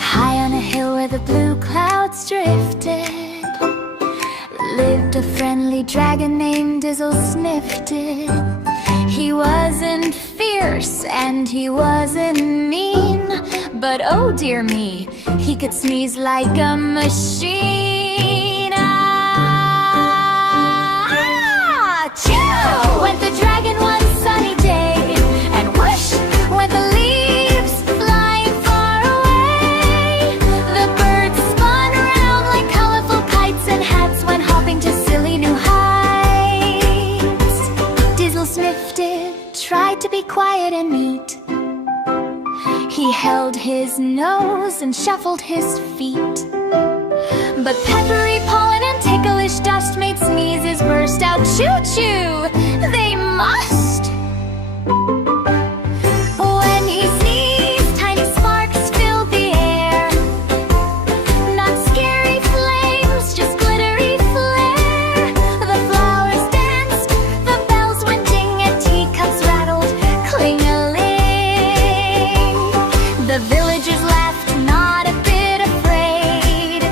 High on a hill where the blue clouds drifted lived a friendly dragon named Dizzle Snifted. He wasn't fierce and he wasn't mean, but oh dear me, he could sneeze like a machine. Achoo! Went the dragon one sunny day, and whoosh went the leaves flying far away. The birds spun around like colorful kites, and hats went hopping to silly new heights. Dizzle Snifted tried to be quiet and neat. He held his nose and shuffled his feet, but peppery pollen and ticklish dust made sneezes burst out. Choo-choo, they must! When he sneezed, tiny sparks filled the air. Not scary flames, just glittery flare. The flowers danced, the bells went ding, and teacups rattled, cling-a-ling. The villagers laughed, not a bit afraid.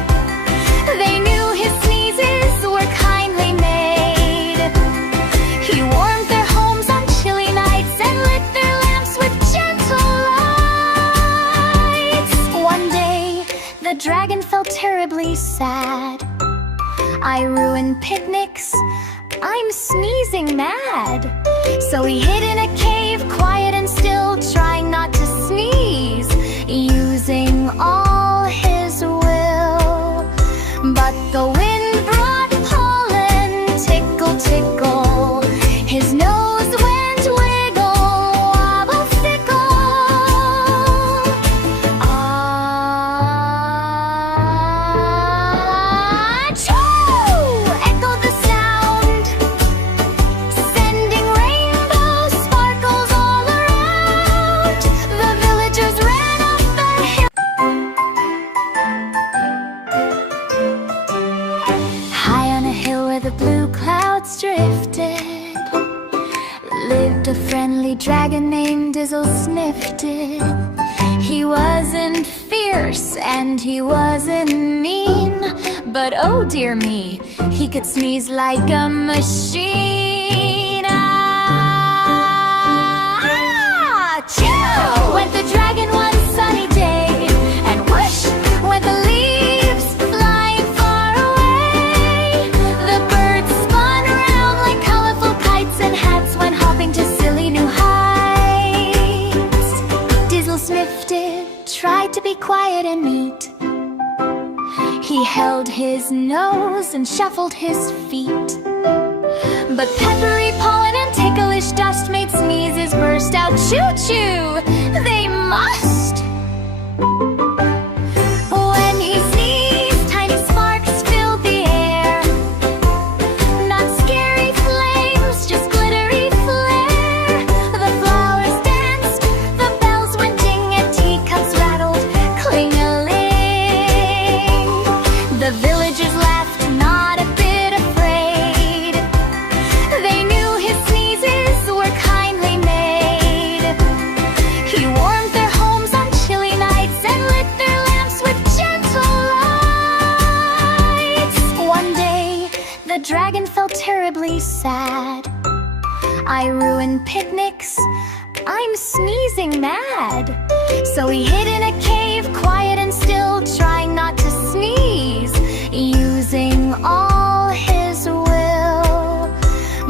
They knew his sneezes were kindly made. He warmed their homes on chilly nights and lit their lamps with gentle lights. One day, the dragon felt terribly sad. I ruined picnics, I'm sneezing mad. So he hid in a cave, quiet and still, trying not to sneeze, using all his will. But the wind brought pollen, tickle, tickle. His nose went wiggle, wobble, fickle. Achoo! Echoed the sound, sending rainbow sparkles all around. The villagers ran up the hill. High on a hill where the blue clouds drifted lived a friendly dragon named Dizzle Snifted. He wasn't fierce and he wasn't mean, but oh dear me, he could sneeze like a machine. Achoo! Went the dragon one sunny day, and whoosh went the leaves flying far away. The birds spun around like colorful kites, and hats went hopping to silly new heights. Dizzle Snifted tried to be quiet and neat. He held his nose and shuffled his feet, but peppery pollen and ticklish dust made sneezes burst out. Choo-choo, they must! When he sneezed, tiny sparks filled the air. Not scary flames, just glittery flare. The flowers danced, the bells went ding, and teacups rattled, cling-a-ling. The villagers laughed, not a bit afraid. They knew his sneezes were kindly made. He warmed their homes on chilly nights and lit their lamps with gentle lights. One day, the dragon felt terribly sad. I ruined picnics, I'm sneezing mad. So he hid in a cave, quiet and still, trying not to sneeze, using all his will.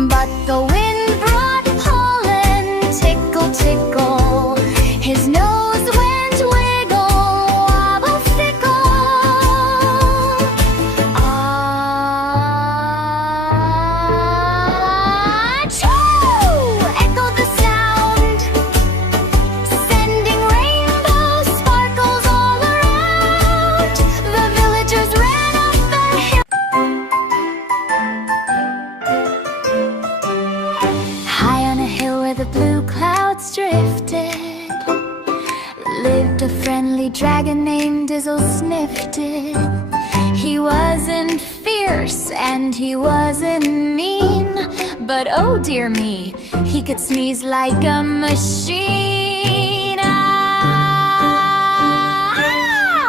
But the wind brought pollen, tickle, tickle. His nose went wiggle, wobble, fickle. Achoo! Echoed the sound, sending rainbow sparkles all around. The villagers ran up the hill. High on a hill where the blue clouds drifted lived a friendly dragon named Dizzle Snifted. He wasn't fierce and he wasn't mean, but oh dear me, he could sneeze like a machine.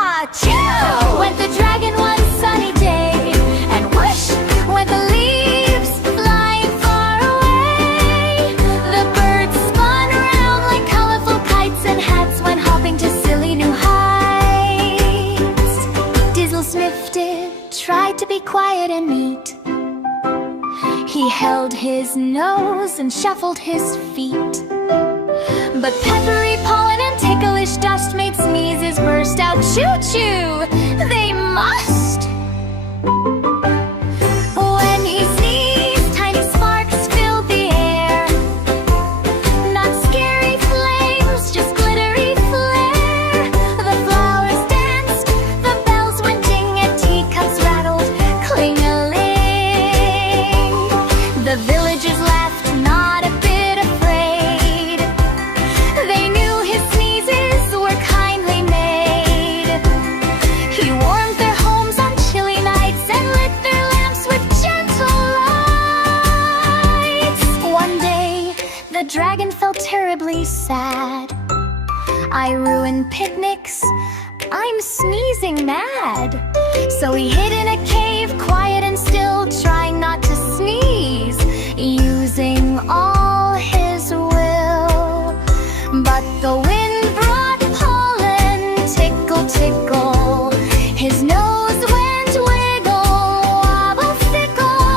Achoo! Went the dragon one sunny day, and whoosh went the leaves flying far away. The birds spun around like colorful kites, and hats went hopping to silly new heights. Dizzle sniffed it, tried to be quiet and neat. He held his nose and shuffled his feet. But peppery pollen and ticklish dust made sneezes burst out. Choo-choo, they must! When he sneezed, tiny sparks filled the air. Not scary flames, just glittery flare. The flowers danced, the bells went ding, and teacups rattled, cling-a-ling. The villagers laughed, not a bit afraid. They knew his sneezes were kindly made. He warmed their homes on chilly nights and lit their lamps with gentle lights. One day, the dragon felt terribly sad. I ruined picnics, I'm sneezing mad. So he hid in a cave, quiet and still, trying not to sneeze, using all his will. But the wind brought pollen, tickle, tickle. His nose went wiggle, wobble, fickle.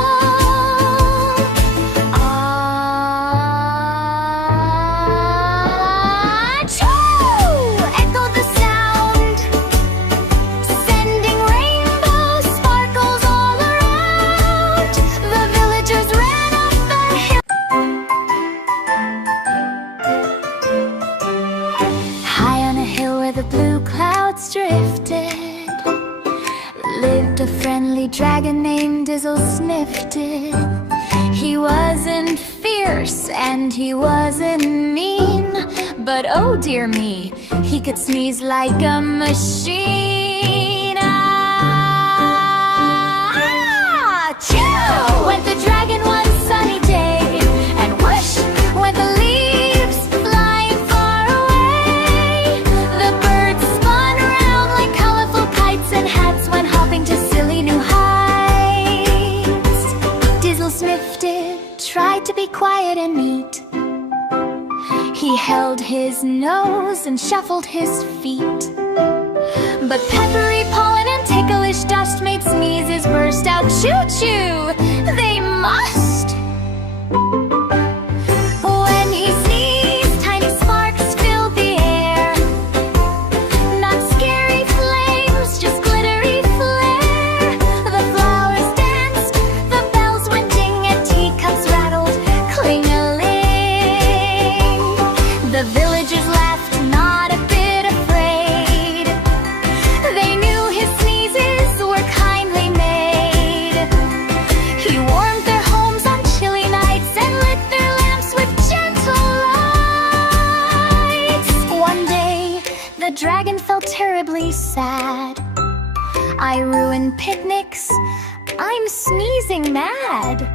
Achoo! Echoed the sound, sending rainbow sparkles all around. The villagers ran up the hill. High on a hill where the blue clouds drifted, lived a friendly dragon named Dizzle Sniffed It. He wasn't fierce and he wasn't mean, but oh dear me, he could sneeze like a machine. Achoo! Went the dragon one sunny day, and whoosh went the leaves flying far away. The birds spun around like colorful kites, and hats went hopping to silly new heights. Dizzle sniffed it, tried to be quiet and neat. He held his nose and shuffled his feet. But peppery pollen and ticklish dust made sneezes burst out. Choo-choo, they must! When he sneezed, tiny sparks filled the air. Not scary flames, just glittery flare. The flowers danced, the bells went ding, and teacups rattled, cling-a-ling. The villagers laughed, not a bit afraid. They knew his sneezes were kindly made. He warmed their homes on chilly nights and lit their lamps with gentle lights. One day, the dragon felt terribly sad. I ruined picnics, I'm sneezing mad.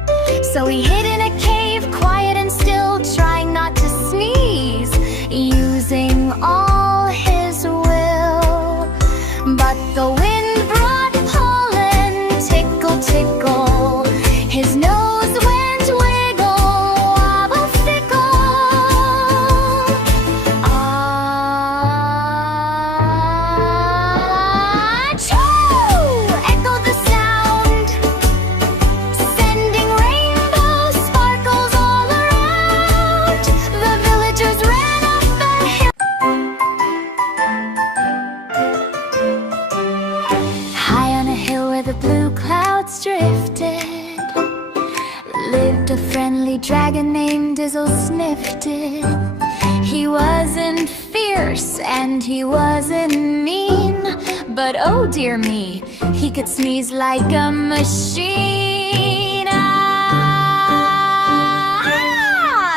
So he hid in a cave, quiet and still, trying not to sneeze, using all his will. But the wind brought pollen, tickle, tickle. His nose went wiggle, wobble, fickle. Achoo! Echoed the sound, sending rainbow sparkles all around. The villagers ran up the hill. High on a hill where the blue clouds drifted, lived a friendly dragon named Dizzle Sniffed It. He wasn't fierce and he wasn't mean, but oh dear me, he could sneeze like a machine.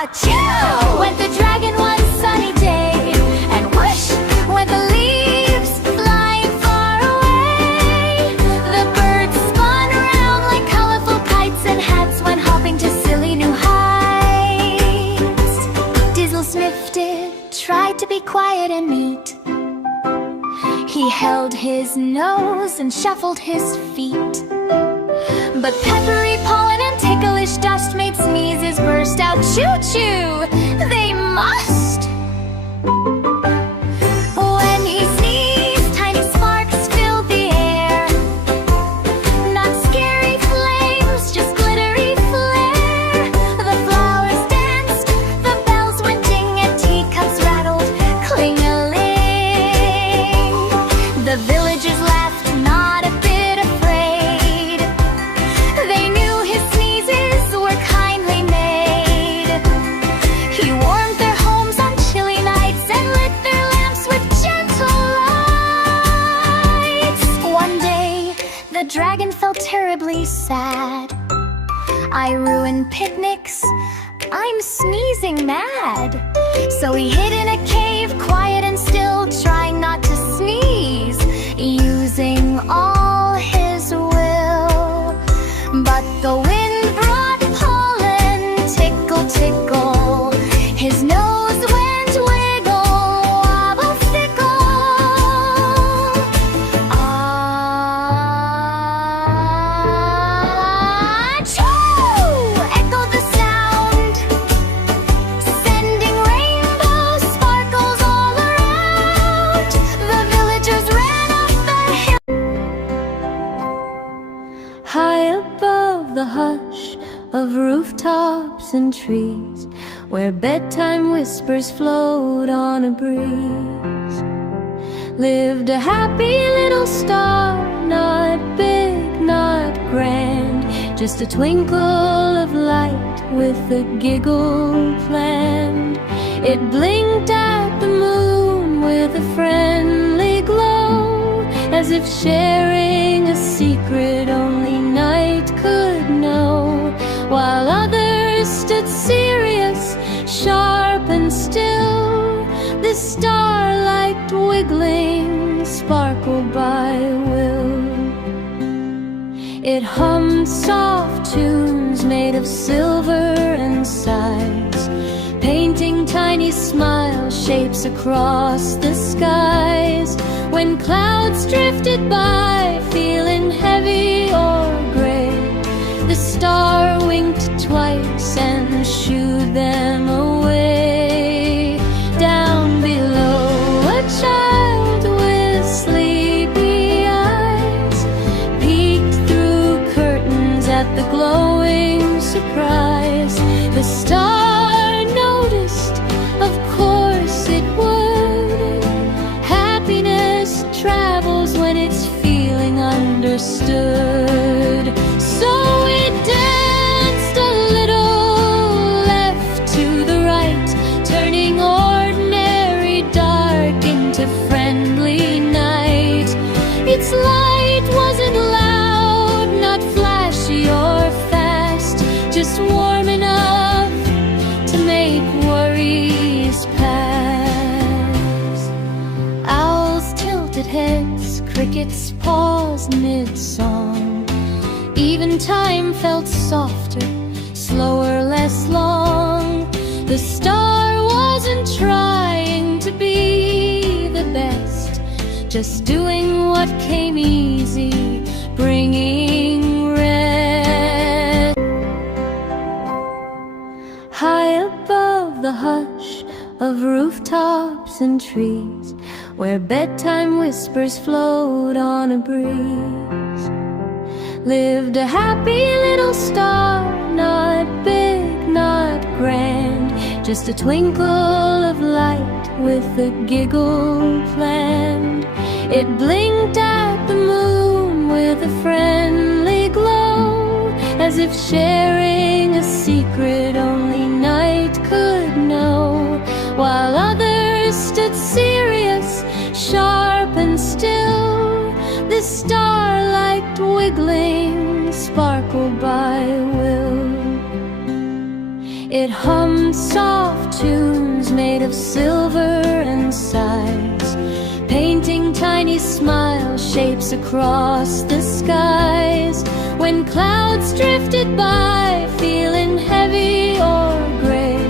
Achoo! Went the dragon one sunny day, and whoosh went the leaves flying far away. The birds spun around like colorful kites, and hats went hopping to silly new heights. did try to be quiet and neat. He held his nose and shuffled his feet. But peppery pollen and ticklish dust made sneezes burst out. Choo-choo! They must! When he sneezed, tiny sparks filled the air. Not scary flames, just glittery flare. The flowers danced, the bells went ding, and teacups rattled, cling-a-ling. The villagers laughed, not a bit afraid. They knew his sneezes were kindly made. He warmed their homes on chilly nights and lit their lamps with gentle lights. One day, the dragon felt terribly sad. I ruin picnics, I'm sneezing mad. So he hid in a cave, quiet and still, trying not to sneeze, using all his will. But the wind brought pollen, tickle, tickle. His nose went wiggle, wobble, fickle. Achoo! Echoed the sound, sending rainbow sparkles all around. The villagers ran up the hill. High above the hush of rooftops and trees, where bedtime whispers float on a breeze, lived a happy little star, not big, not grand, just a twinkle of light with a giggle planned. It blinked at the moon with a friendly glow, as if sharing a secret only night could know, while others stood serious, sharp and still. The starlight wiggling sparkled by will. It hummed soft tunes made of silver and sighs, painting tiny smile shapes across the skies. When clouds drifted by, feeling heavy or gray, the star winked twice and shooed them away. Down below, a child with sleepy eyes peeked through curtains at the glowing surprise. The star noticed, of course it would. Happiness travels when it's feeling understood. So it danced a little left to the right, turning ordinary dark into friendly night. Its light wasn't loud, not flashy or fast, just warm enough to make worries pass. Owls tilted heads, crickets paused mid-song. Even time felt softer, slower, less long. The star wasn't trying to be the best, just doing what came easy, bringing rest. High above the hush of rooftops and trees, where bedtime whispers float on a breeze, lived a happy little star, not big, not grand, just a twinkle of light with a giggle planned. It blinked at the moon with a friendly glow, as if sharing a secret only night could know, while others stood serious, sharp and still. The starlight wiggling sparkled by will. It hummed soft tunes made of silver and sighs, painting tiny smile shapes across the skies. When clouds drifted by, feeling heavy or gray,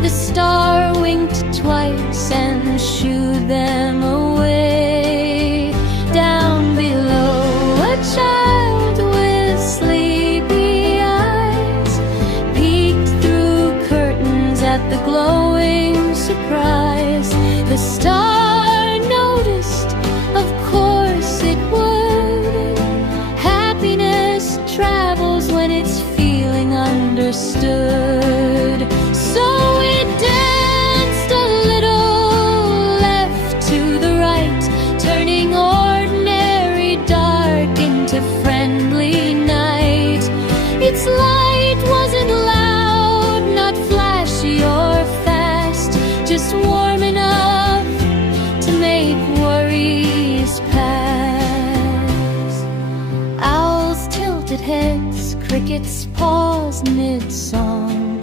the star winked twice and shooed them away. Down below, a child with sleepy eyes peeked through curtains at the glowing surprise. The star noticed, of course it would. Happiness travels when it's feeling understood. So it danced a little left to the right, turning ordinary dark into friendly night. Its light wasn't loud, not flashy or fast, just warm enough to make worries pass. Owls tilted heads, crickets paused mid-song.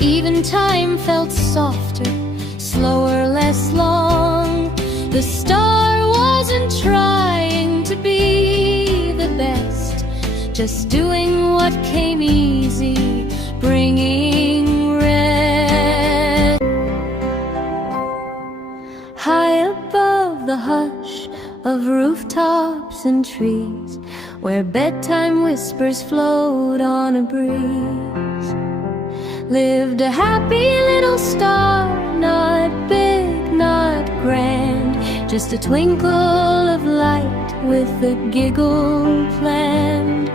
Even time felt softer, slower, less long. The star wasn't trying to be the best, just doing what came easy, bringing rest. High above the hush of rooftops and trees, where bedtime whispers float on a breeze, lived a happy little star, not big, not grand, just a twinkle of light with a giggle planned.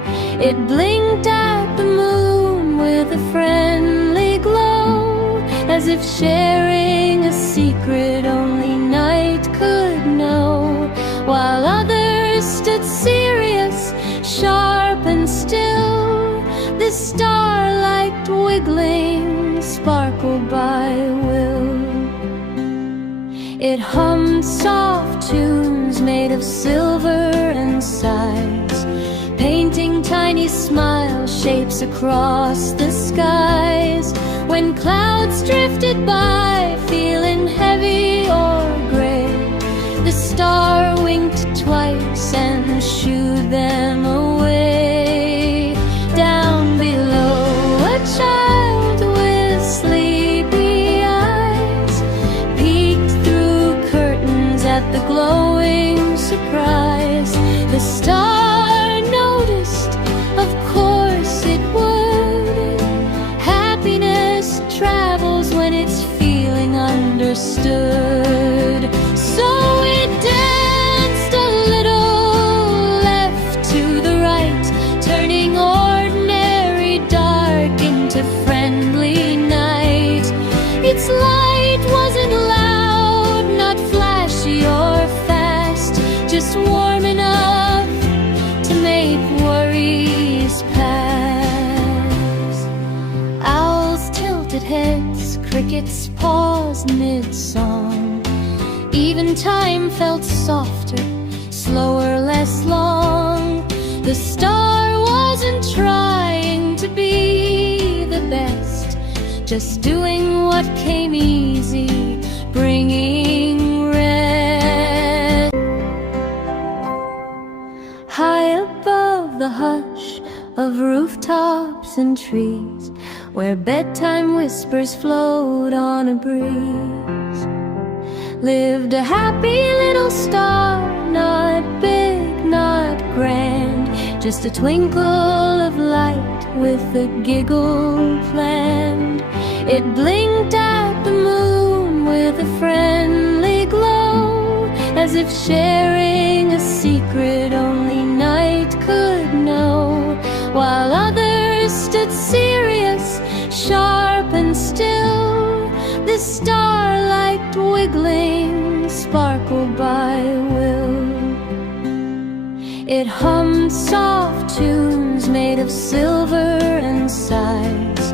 It blinked at the moon with a friendly glow, as if sharing a secret only night could know, while others stood serious, sharp and still. The starlight wiggling, sparkled by will. It hummed soft tunes made of silver and sighs, painting tiny smile shapes across the skies. When clouds drifted by, feeling heavy or gray, the star winked twice and shooed them away. Down below, a child with sleepy eyes peeked through curtains at the glowing surprise. The star noticed, of course it would. Happiness travels when it's feeling understood. So it danced a little left to the right, turning ordinary dark into friendly night. Its light wasn't loud, not flashy or fast, just warm enough to make worries pass. Owls tilted heads, crickets paused mid-song. Even time felt softer, slower, less long. The star wasn't trying to be the best, just doing what came easy, bringing rest. High above the hush of rooftops and trees, where bedtime whispers float on a breeze, lived a happy little star, not big, not grand, just a twinkle of light with a giggle planned. It blinked at the moon with a friendly glow, as if sharing a secret only night could know, while others stood serious, sharp and still. The starlight wiggling, sparkled by will. It hummed soft tunes made of silver and sighs,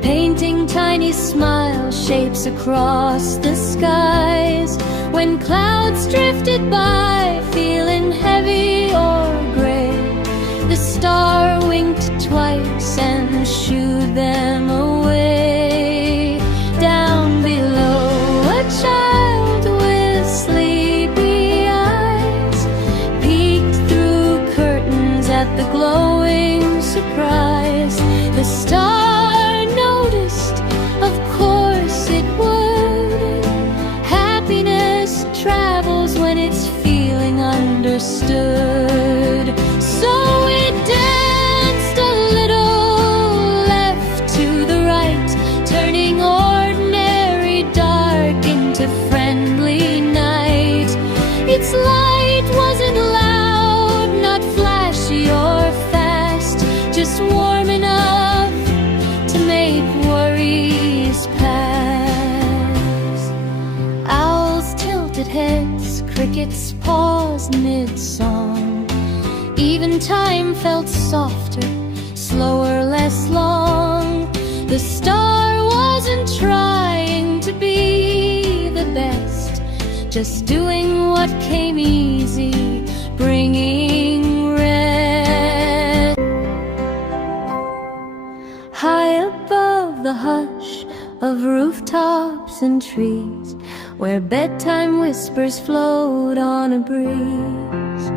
painting tiny smile shapes across the skies. When clouds drifted by, feeling heavy or gray, the star winked twice and shooed them away. Down below, a child with sleepy eyes peeked through curtains at the glowing surprise. The star noticed, of course it would. understood. So it danced a little left to the right, turning ordinary dark into friendly night. Its light wasn't loud, not flashy or fast, just warm enough to make worries pass. Owls tilted heads, crickets paused mid-song. Even time felt softer, slower, less long. The star wasn't trying to be the best, just doing what came easy, bringing rest. High above the hush of rooftops and trees, where bedtime whispers float on a breeze,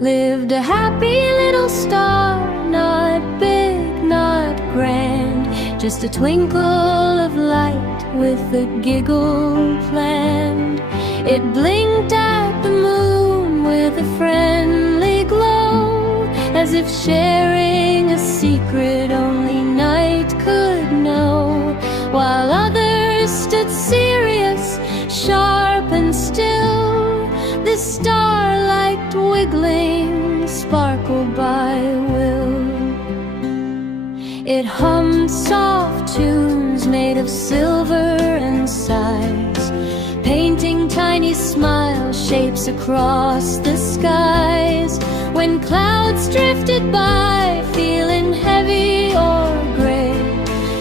lived a happy little star, not big, not grand, just a twinkle of light with a giggle planned. It blinked at the moon with a friendly glow, as if sharing a secret only night could know, while others stood serious, sharp and still. The starlight wiggling sparkled by will. It hummed soft tunes made of silver and sighs, painting tiny smile shapes across the skies. When clouds drifted by, feeling heavy or gray,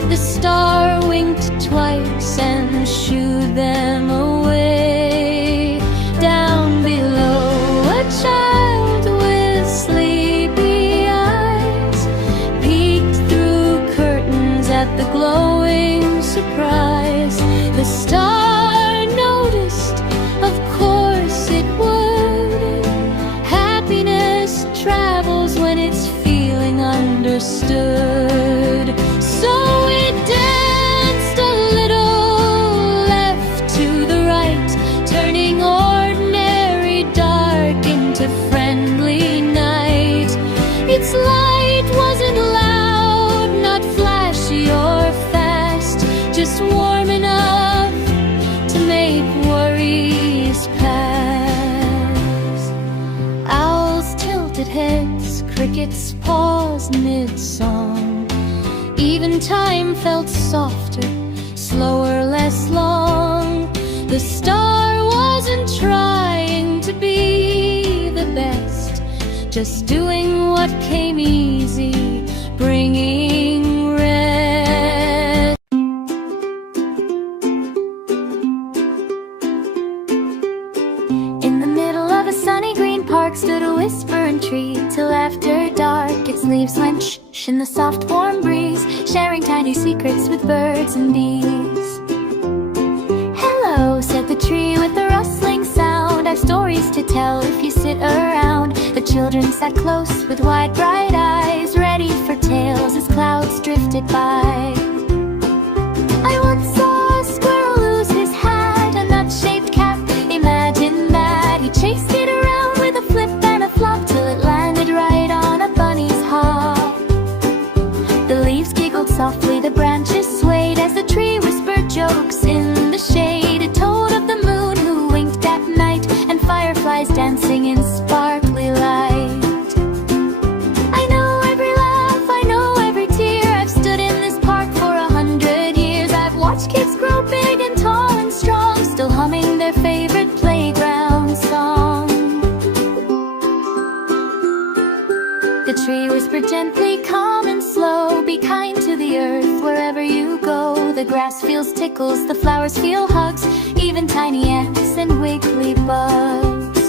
the star winked twice and shooed them away. Down below, a child with sleepy eyes peeked through curtains at the glowing surprise. The star noticed, of course it would. Happiness travels when it's feeling understood. So it danced a little left to the right, turning ordinary dark into friendly night. Its light wasn't loud, not flashy or fast, just warm enough to make worries pass. Owls tilted heads, crickets paused mid-song. Even time felt softer, slower, less long. The star wasn't trying to be the best, just doing what came easy, bringing rest. In the middle of a sunny green park stood a whispering tree, till after dark its leaves went shh in the soft warm breeze, sharing tiny secrets with birds and bees. Hello, said the tree with a rustling sound, I've stories to tell if you sit around. The children sat close with wide bright eyes, ready for tales as clouds drifted by. I once saw a squirrel lose his hat, a nut-shaped cap, imagine that. He chased it around with a flip and a flop till it landed right on a bunny's hop. The leaves giggled softly, the branches swayed as the tree whispered jokes in the shade. It told of the moon who winked at night, and fireflies dancing in sparkly light. I know every laugh, I know every tear. I've stood in this park for 100 years. I've watched kids grow big and tall and strong, still humming their favorite playground song. The tree whispered gently, calm and slow, be kind to the earth wherever you go. The grass feels tickles, the flowers feel hugs, even tiny ants and wiggly bugs.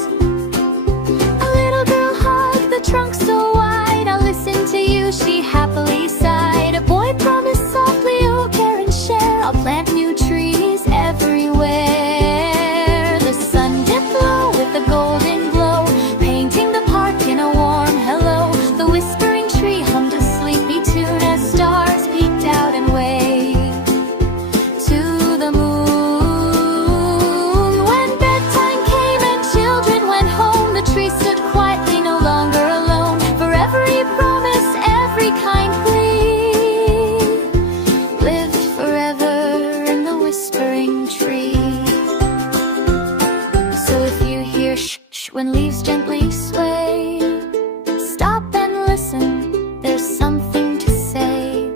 A little girl hugged the trunk so wide, I'll listen to you, she happily sighed. A boy promised softly, oh care and share, I'll plant new trees everywhere. The sun dipped low with a golden glow, painting the park in a warm hello. The whispering tree hummed a sleepy tune as stars peeked out and waved to the moon. When bedtime came and when leaves gently sway. Stop and listen, there's something to say.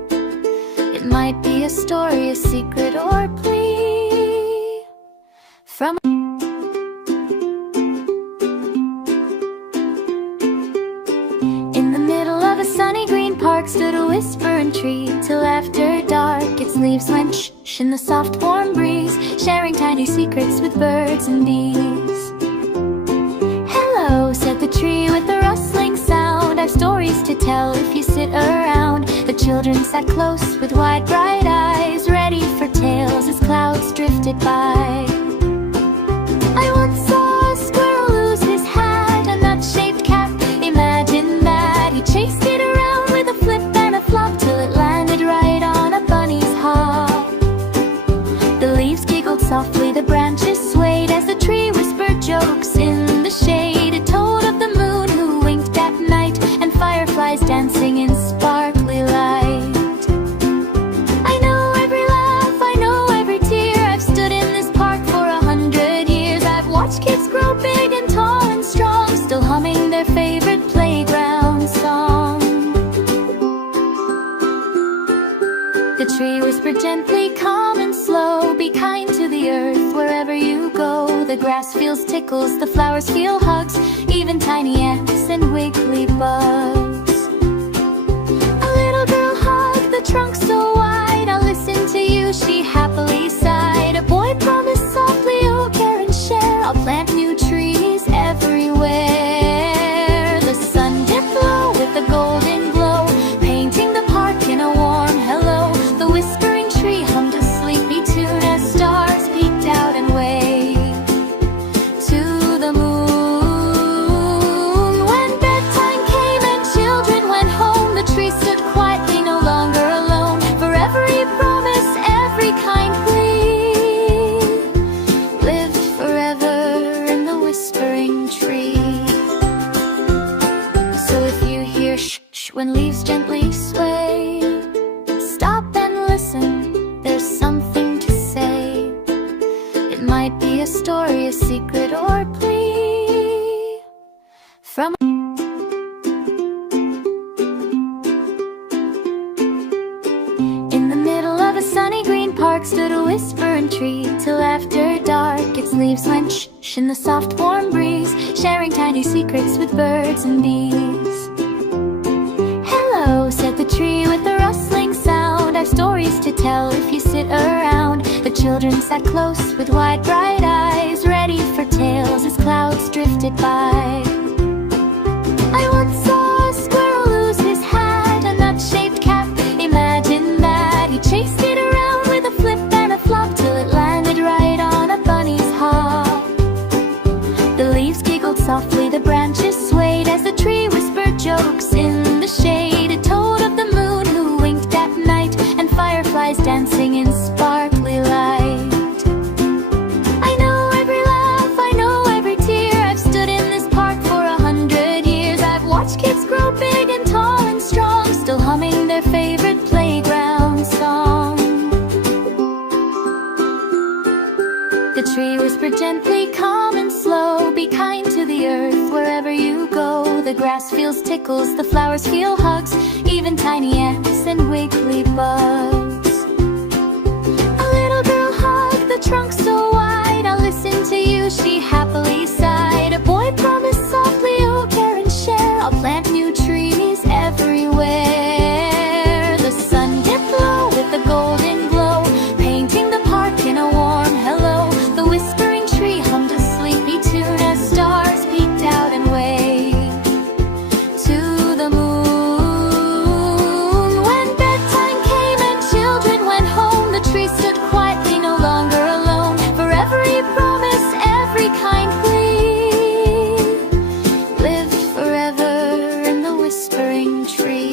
It might be a story, a secret, or plea from in the middle of a sunny green park stood a whispering tree, till after dark its leaves went shh in the soft warm breeze, sharing tiny secrets with birds and bees. Hello, said the tree with a rustling sound, I've stories to tell if you sit around. The children sat close with wide bright eyes, ready for tales as clouds drifted by. I once saw a squirrel lose his hat, a nut-shaped cap, imagine that. He chased it around with a flip and a flop till it landed right on a bunny's hop. The leaves giggled softly, the branches swayed as the tree whispered jokes in the shade. It told of the moon who winked at night, and fireflies dancing in sparkly light. I know every laugh, I know every tear. I've stood in this park for 100 years. I've watched kids grow big and tall and strong, still humming their favorite playground song. The tree whispered gently, calm and slow, be kind to the earth wherever you go. The grass feels tickles, the flowers feel hugs, even tiny ants and wiggly bugs. A little girl hugged the trunk so wide, I'll listen to you, she happily sighed. A boy promised softly, oh care and share, I'll plant new trees everywhere. The sun dipped low with a golden glow, painting the park in a warm hello. The whispering tree hummed a sleepy tune as stars peeked out and waved to the moon. When bedtime came and children went home, the tree stood quietly, no longer alone. For every promise, every kind plea, lived forever in the whispering tree. So if you hear shh shh when leaves gently sway, stop and listen, there's something to say. It might be a story, a secret, or plea from in the middle of a sunny green park stood a whispering tree, till after dark its leaves went shh shh in the soft warm breeze, sharing tiny secrets with birds and bees. Hello, said the tree with a rustling sound, I've stories to tell if you sit around. The children sat close with wide bright eyes, ready for tales as clouds drifted by. I once saw a squirrel lose his hat, a nut-shaped cap, imagine that. He chased it around with a flip and a flop till it landed right on a bunny's hop. The leaves giggled softly, the branches swayed as the tree whispered jokes in the shade. It told of the moon who winked at night, and fireflies dancing in sparkly light. I know every laugh, I know every tear. I've stood in this park for 100 years. I've watched kids grow big and tall and strong, still humming their favorite playground song. The tree whispered gently, calm and slow, be kind to the earth wherever you go. The grass feels tickles, the flowers feel hugs, even tiny ants and wiggly bugs. A little girl hugged the trunk so wide, I'll listen to you, she happily sighed. A boy promised softly, oh care and share, I'll plant new trees everywhere. The sun dipped low with a golden glow, painting the park in a warm hello. The whispering tree hummed a sleepy tune as stars peeked out and waved to the moon. When bedtime came and children went home, the tree stood quietly, no longer alone. For every promise, every kind plea, lived forever in the whispering tree.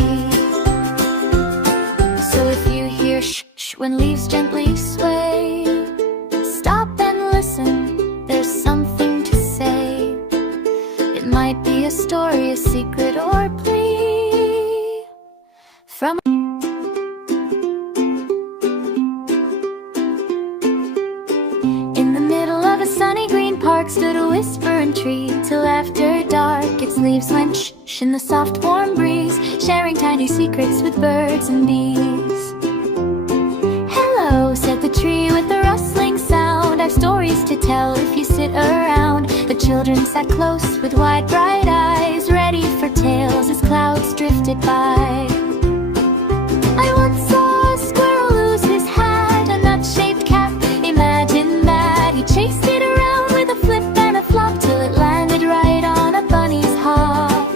So if you hear shh shh when leaves gently sway, stop and listen, there's something to say. It might be a story, a secret, or plea from in the middle of a sunny green park park stood a whispering tree, till after dark its leaves went shh in the soft warm breeze, sharing tiny secrets with birds and bees. Hello, said the tree with a rustling sound, I've stories to tell if you sit around. The children sat close with wide bright eyes, ready for tales as clouds drifted by. I once saw a squirrel lose his hat, a nut-shaped cap, imagine that. He chased it around with a flip and a flop till it landed right on a bunny's hop.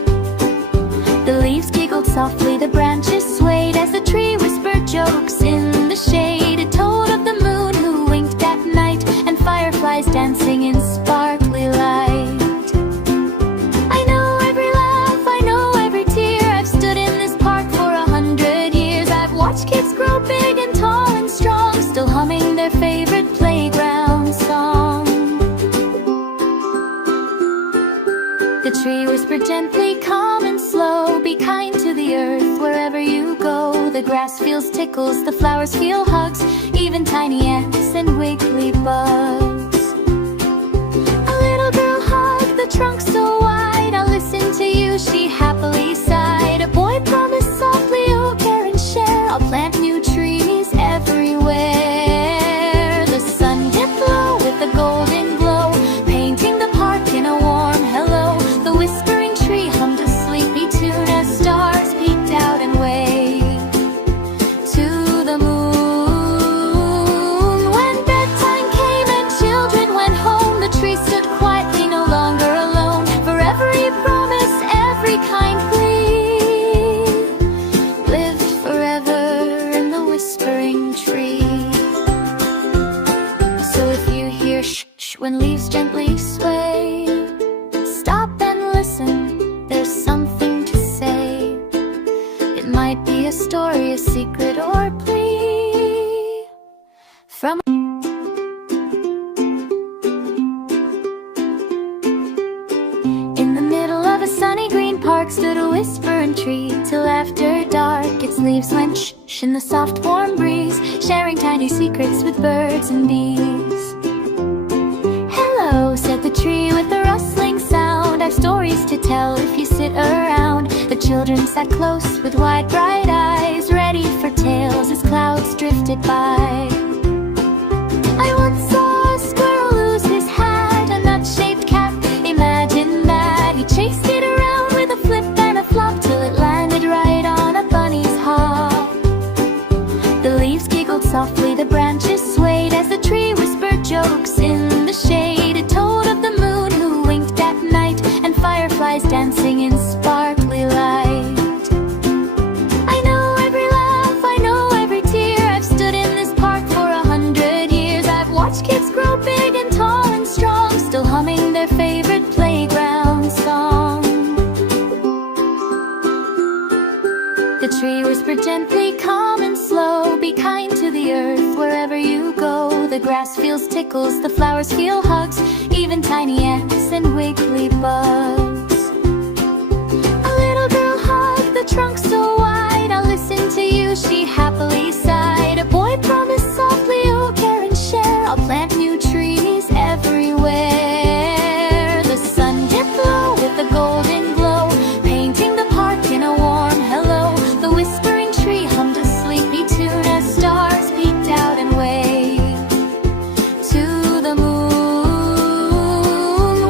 The leaves giggled softly, the branches swayed as the tree whispered jokes in the shade. It told of the moon who winked at night, and fireflies dancing in sparkly light. I know every laugh, I know every tear, I've stood in this park for 100 years. I've watched kids grow big and tall and strong, still humming their favorite playground song. The tree whispered gently, calm and slow, be kind to the earth wherever you go. The grass feels tickles, the flowers feel hugs, even tiny ants and wiggly bugs. A little girl hugged the trunk so wide, I'll listen to you, she happily sighed. A boy promised softly, oh care and share, I'll plant new trees everywhere. The sun dipped low with a golden glow, painting the park in a warm hello. The whispering tree hummed a sleepy tune as stars peeked out and waved to the moon. When bedtime came and children went home, the tree stood quietly, no longer alone. For every promise, every kind plea, lived forever in the whispering tree. So if you hear shh shh when leaves gently sway, stop and listen, there's something to say. It might be a story, a secret, or a plea from in the middle of a sunny green park stood a whispering tree, till after dark its leaves went shh shh in the soft warm breeze, sharing tiny secrets with birds and bees. Hello, said the tree with a rustling sound, I've stories to tell if you sit around. The children sat close with wide bright eyes, ready for tales as clouds drifted by. I once saw a squirrel lose his hat, a nut-shaped cap, imagine that. He chased it around with a flip and a flop till it landed right on a bunny's hop. The leaves giggled softly, the branches swayed as the tree whispered jokes in the shade. It told of the moon who winked at night, and fireflies dancing in sparkly light. I know every laugh, I know every tear, I've stood in this park for 100 years. I've watched kids grow big and tall and strong, still humming their favorite playground song. The tree whispered gently, calm and slow, be kind to the earth wherever you go. The grass feels tickles, the flowers feel hugs, even tiny ants and wiggly bugs. A little girl hugged the trunk so wide, I'll listen to you, she happily sighed. A boy promised softly, oh care and share, I'll plant new trees everywhere. The sun dipped low with a golden glow, painting the park in a warm hello. The whispering tree hummed a sleepy tune as stars peeked out and waved to the moon.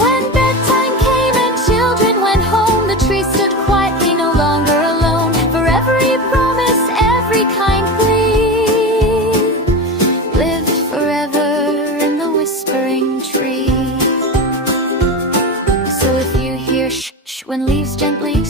When bedtime came and children went home, the tree stood quietly, no longer alone. For every promise, every kind plea, lived forever in the whispering tree. So if you hear shh shh when leaves gently